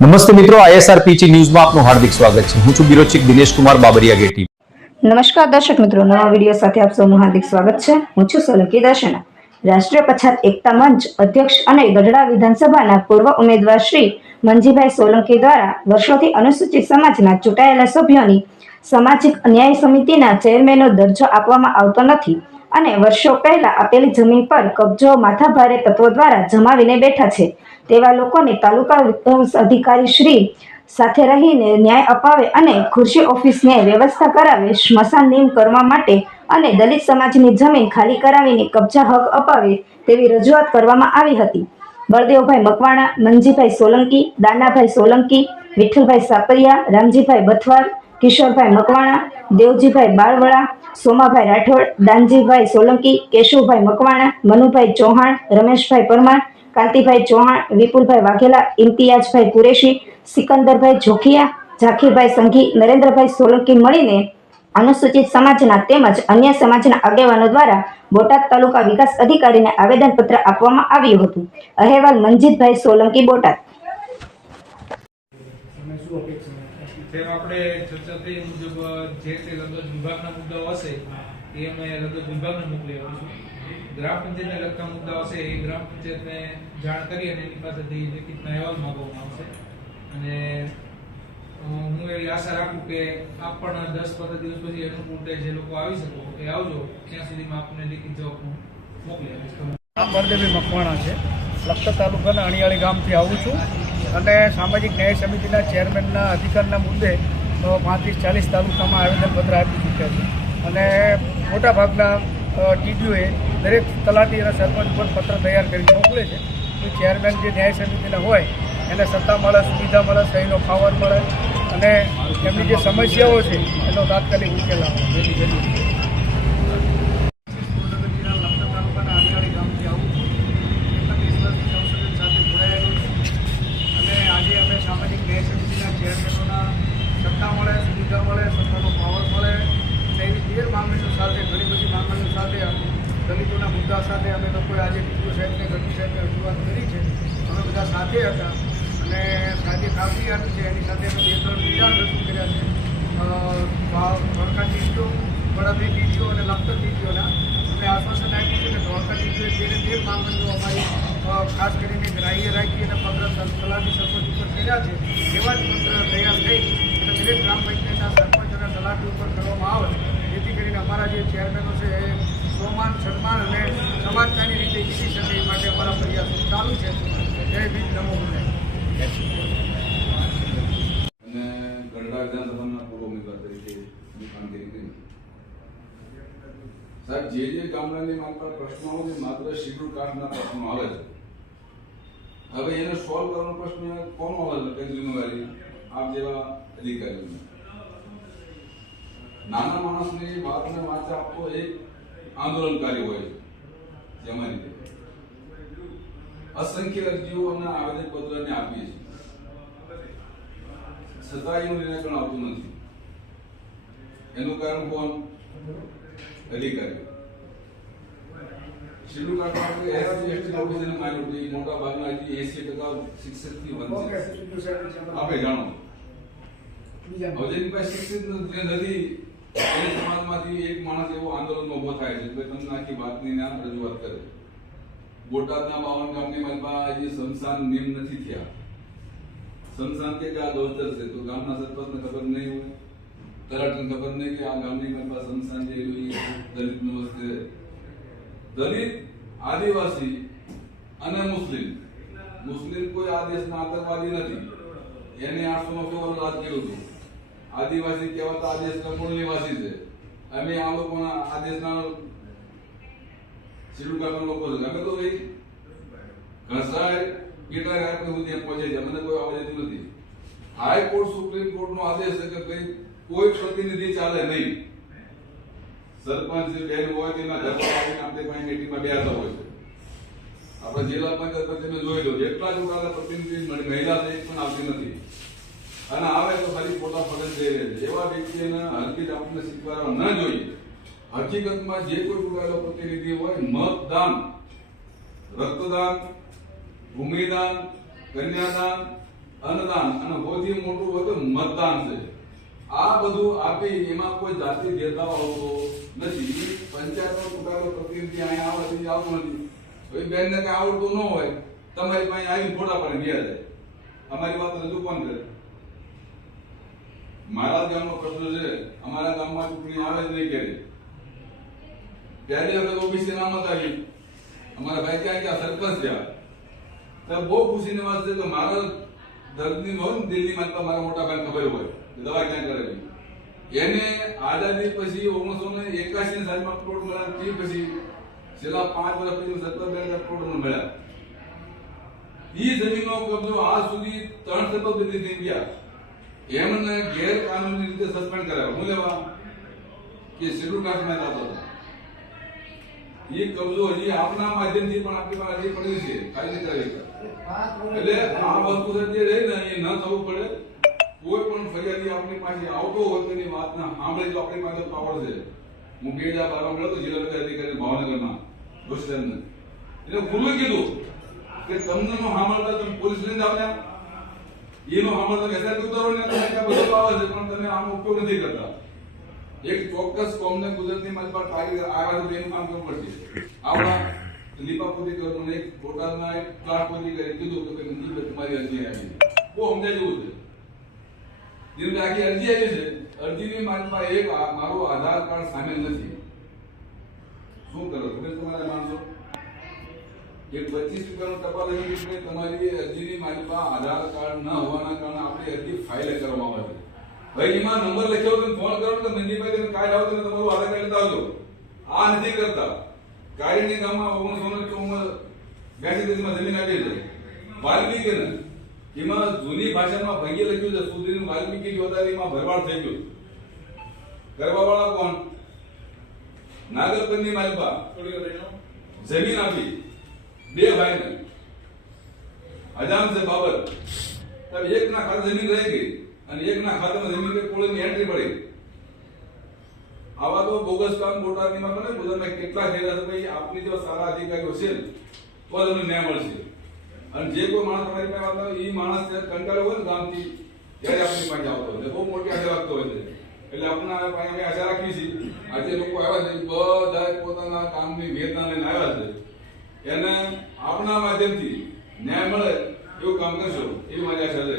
નમસ્તે મિત્રો, ISRPG ન્યૂઝમાં આપનું હાર્દિક સ્વાગત છે. હું છું બ્યુરો ચીફ દિનેશ કુમાર બાબરિયા ગેટી. નમસ્કાર દર્શક મિત્રો, નવા વિડીયો સાથે આપ સૌનું હાર્દિક સ્વાગત છે. હું છું સોલંકી દર્શના. રાષ્ટ્રીય પછાત એકતા મંચ અધ્યક્ષ અને ગઢડા વિધાનસભાના પૂર્વ ઉમેદવાર શ્રી મંજીભાઈ સોલંકી દ્વારા વર્ષોથી અનુસૂચિત સમાજના ચૂંટાયેલા સભ્યોની સામાજિક ન્યાય સમિતિના ચેરમેનનો દરજ્જો આપવામાં આવતો નથી અને વર્ષો પહેલા આપેલી જમીન પર કબજો માથાભારે તત્વો દ્વારા જમાવીને બેઠા છે તેવા લોકોને તાલુકા વિકાસ અધિકારી શ્રી સાથે રહીને ન્યાય અપાવે અને ખુરશી ઓફિસને વ્યવસ્થા કરાવે, સ્મશાન નિયમ કરવા માટે અને દલિત સમાજની જમીન ખાલી કરાવીને કબજા હક અપાવે તેવી રજૂઆત કરવામાં આવી હતી. બળદેવભાઈ મકવાણા, મંજીભાઈ સોલંકી, દાનાભાઈ સોલંકી, વિઠ્ઠલભાઈ સાપરિયા, રામજીભાઈ બથવાર, કિશોરભાઈ મકવાણા, દેવજીભાઈ બાળવડા, સોમાભાઈ રાઠોડ, દાનજીભાઈ સોલંકી, કેશુભાઈ મકવાણા, મનુભાઈ ચૌહાણ, રમેશભાઈ પરમાર, કાંતિભાઈ ચૌહાણ, વિપુલભાઈ વાઘેલા, ઇમ્તિયાજભાઈ કુરેશી, સિકંદરભાઈ જોખિયા, ઝાકીરભાઈ સંઘી, નરેન્દ્રભાઈ સોલંકી મળીને અનુસૂચિત સમાજના તેમજ અન્ય સમાજના આગેવાનો દ્વારા બોટાદ તાલુકા વિકાસ અધિકારીને આવેદનપત્ર આપવામાં આવ્યું હતું. અહેવાલ મંજીતભાઈ સોલંકી, બોટાદ. તેમ આપણે ચર્ચા થઈ મુજબ જે તે લગત વિભાગના મુદ્દાઓ હશે એ અમે લગત વિભાગને મોકલી આપીશું. ગ્રામ પંચાયતને લગતા મુદ્દાઓ હશે એ ગ્રામ પંચાયતને જાણ કરી અને એની પાસેથી લેખિતના અહેવાલ માંગવામાં આવશે. અને હું એવી આશા રાખું કે આપ પણ 10-15 દિવસ પછી અનુકૂળ થાય જે લોકો આવી શકો એ આવજો, ત્યાં સુધીમાં આપણને લેખિત જવાબ મોકલી આપીશ. આ બળદેવભાઈ મકવાણા છે. લખતર તાલુકાના અણિયાળી ગામથી આવું છું અને સામાજિક ન્યાય સમિતિના ચેરમેનના અધિકારના મુદ્દે 35-40 તાલુકામાં આવેદનપત્ર આપી ચૂક્યા છે અને મોટાભાગના ટીડીઓએ દરેક તલાટી અને સરપંચ પર પત્ર તૈયાર કરીને મોકલે છે તો ચેરમેન જે ન્યાય સમિતિના હોય એને સત્તા મળે, સુવિધા મળે, સહીનો પાવર મળે અને એમની જે સમસ્યાઓ છે એનો તાત્કાલિક ઉકેલ આવે એની જરૂર છે. સામાજિક ન્યાય સમિતિના ચેરમેનોના સત્તા મળે, સુવિધા મળે, સત્તાનો પાવર મળે એવી 13 માંગણીઓ સાથે, ઘણી બધી માંગણીઓ સાથે, દલિતોના મુદ્દા સાથે અમે લોકોએ આજે ટીડીઓ સાહેબને, ગઢવી સાહેબને રજૂઆત કરી છે. અમે બધા સાથે હતા અને સાથે કાપી આપી છે. એની સાથે અમે 2-3 વિધાન રજૂ કર્યા છે. ધોળકા ટીડીઓ, વડાભી ટીડીઓ અને લખતર ટીડીઓના અમે આશ્વાસન આપ્યું છે કે ધોળકા ટીડીઓએ 13 માંગણીઓ અમારી ખાસ કરીને ગ્રાહ્ય રાખી અને પત્ર તલાટી સરપંચ ઉપર કર્યા છે. એવા જ પત્ર તૈયાર થઈ અને દરેક ગ્રામ પંચાયતના સરપંચ અને તલાટી ઉપર કરવામાં આવે જેથી કરીને અમારા જે ચેરમેનો છે એ સન્માન અને સમાજતાની રીતે જીવી શકે એ માટે અમારા પ્રયાસો ચાલુ છે. જય ભીમ, નમો બુદ્ધાય. અને ગઢડા વિધાનસભાના પૂર્વ ઉમેદવાર તરીકે કામગીરી કરી. સાહેબ, જે ગામડાની માત્ર પ્રશ્નો આવે છે માત્ર શેડ્યુલ કાસ્ટના પ્રશ્નો આવે છે. હવે એને સોલ્વ કરવાનો પ્રશ્ન કોનો આવે છે? જિમ્મેવારી આપ જેવા અધિકારીઓની. નાના માણસની વાતને વાંચા આપતો એક આંદોલનકારી હોય છે. જેમાં રીતે અસંખ્ય અરજીઓ અને આવેદનપત્રને આપીએ છીએ, છતાં એનું નિરાકરણ આવતું નથી. એનું કારણ કોણ? અધિકારી. શેડ્યુલ કાસ્ટમાં માઇનોરિટી મોટા ભાગના 80% શિક્ષિતથી વંચિત. આપણે જાણો હવે શિક્ષિત નથી એ સમાજમાંથી એક માણસ એવો આંદોલનમાં ઉભો થાય છે કે તમને આખી વાતની નામ રજૂઆત કરે. બોટાદના 52 ગામની માલમાં હજી સ્મશાન નિયમ નથી થયા. સ્મશાન કે આ ગૌચર છે તો ગામના સરપંચને ખબર નહીં હોય, તલાટીને ખબર નહીં કે આ ગામની માલમાં સ્મશાન જે દલિતનું વસ્તુ. દલિત, આદિવાસી અને મુસ્લિમ કોઈ આ દેશના આતંકવાદી નથી. એને 800-900 વર્ષ રાજ કર્યું હતું. આદિવાસી કહેવાતા આ દેશના મૂળ નિવાસી છે. અમે આ લોકોના આ દેશના શેડ્યુલ કાસ્ટના લોકો છે. અમે તો ભાઈ ઘસાય કેટલા રાત સુધી પહોંચે છે, અમને કોઈ આવવા દેતું નથી. હાઈકોર્ટ, સુપ્રીમ કોર્ટનો આદેશ છે કે ભાઈ કોઈ પ્રતિનિધિ ચાલે નહીં. સરપંચ બેન હોય તેના ઘરમાં આવીને આપણે પાસે મીટિંગમાં બેસતા હોય છે. આપણે જિલ્લા પંચાયત તમે જોઈ લો, જેટલા ચૂંટાયેલા પ્રતિનિધિ મહિલા એક પણ આવતી નથી અને આવે તો ખાલી ફોટા ફગત જઈ રહે છે. એવા વ્યક્તિને હરકત આપણને સ્વીકારવા ન જોઈએ. હકીકતમાં જે કોઈ ચૂંટાયેલો પ્રતિનિધિ હોય મતદાન, રક્તદાન, ભૂમિદાન, કન્યાદાન અન્નદાન અને સૌથી મોટું હોય તો મતદાન છે. આ બધું આપી એમાં કોઈ જાતિ ભેદભાવ આવતો નથી. પંચાયતનો ચૂંટાયેલો પ્રતિનિધિ અહીંયા આવે છે આવતો નથી. હવે બેનને કઈ આવડતું ન હોય તમારી પાસે આવીને ફોટા પાડીને બે જાય. અમારી વાત રજૂ કોણ કરે? મારા ગામનો પ્રશ્ન છે, અમારા ગામમાં ચૂંટણી આવે જ નહીં ક્યારે. ત્યારે વખત ઓબીસી નામ આવી અમારા ભાઈ ક્યાં ગયા સરપંચ થયા તો બહુ ખુશીની વાત છે કે મારા દર્દની હોય ને દિલ્હીમાં તો મારા મોટા ભાઈને ખબર હોય દવા ક્યાં કરેલી. એને આઝાદી પછી 1981 સાલમાં પ્લોટ મળ્યા. તે પછી છેલ્લા 5 વર્ષ પછી 17,000 કરોડ મળ્યા. એ જમીનનો કબજો આજ સુધી 3 શતાબ્દી થઈ ગયા. એમને ગેરકાનૂની રીતે સસ્પેન્ડ કરાવ્યા. હું લેવા કે શેડ્યુલ કાસ્ટમાં થતો હતો. એ કબજો હજી આપના માધ્યમથી પણ આપણી પાસે હજી પડ્યું છે, ખાલી કરાવી. એટલે આ વસ્તુ જે રહી ને એ ન થવું પડે. કોઈ પણ ફરિયાદી આપણી પાસે આવતો હોય તો એની વાત ના સાંભળે તો આપણી પાસે પાવર છે. હું 2012 મળ્યો તો જિલ્લા વિકાસ અધિકારી ભાવનગરમાં દોસ્તને એટલે ખુલ્લું કીધું કે તમને નો સાંભળતા તમે પોલીસ લઈને આવ્યા, એનો સાંભળતા એસઆર ઉતારો ને તમે ત્યાં બધું આવે છે પણ તમે આનો ઉપયોગ નથી કરતા. એક ચોક્કસ કોમને ગુજરાતની મારી પર ટાર્ગેટ આવ્યા છે એનું કામ કરવું પડશે. આપણા લીપાપુરી કરવું એક બોટાદના એક ક્લાસપતિ કરી કીધું કે ભાઈ તમારી અરજી આવી બહુ સમજાય જેવું છે. જેમ આખી અરજી આવી છે, અરજીની મારી પાસે એક મારું આધાર કાર્ડ સામેલ નથી. શું કરો તમે તમારા માણસો એક 25 રૂપિયાનો ટપાલ લઈ કે તમારી અરજીની મારી પાસે આધાર કાર્ડ ન હોવાના કારણે આપણી અરજી ફાઇલ કરવામાં આવે છે. ભાઈ એમાં નંબર લખ્યો તો ફોન કરો તો મંજીભાઈ તમે કાર્ડ આવતો તમારું આધાર કાર્ડ લેતા આવજો. આ નથી કરતા. કારીની ગામમાં 1982 માં જમીન આપી છે વાલ્મીકીને. એમાં જૂની ભાષામાં ભંગી લખ્યું છે સુધીની વાલ્મીકી જોતારીમાં ભરવાડ થઈ ગયું. કરવાવાળા કોણ? નાગરપંથની માલપા જમીન આપી 2 ભાઈને અજામ છે બાબર. એક ના ખાતે જમીન રહી ગઈ અને એક ના ખાતામાં જમીન કે કોળીની એન્ટ્રી પડી. આવા તો બોગસ કામ બોટાદની માં બને. ગુજરાતમાં કેટલા થયેલા છે ભાઈ. આપની જો સારા અધિકારીઓ છે તો તમને ન્યાય મળશે. અને જે કોઈ માણસ તમારી પાસે આવતા હોય એ માણસ કંટાળ્યો હોય ને ગામથી ત્યારે આપણી પાસે આવતો હોય બહુ મોટી આશા રાખતો હોય છે. એટલે આપણા પાસે અમે આશા રાખીએ છીએ. આજે લોકો આવ્યા છે બધા પોતાના કામની વેદના લઈને આવ્યા છે. એને આપણા માધ્યમથી ન્યાય મળે એવું કામ કરશો એવી મારી આશા છે.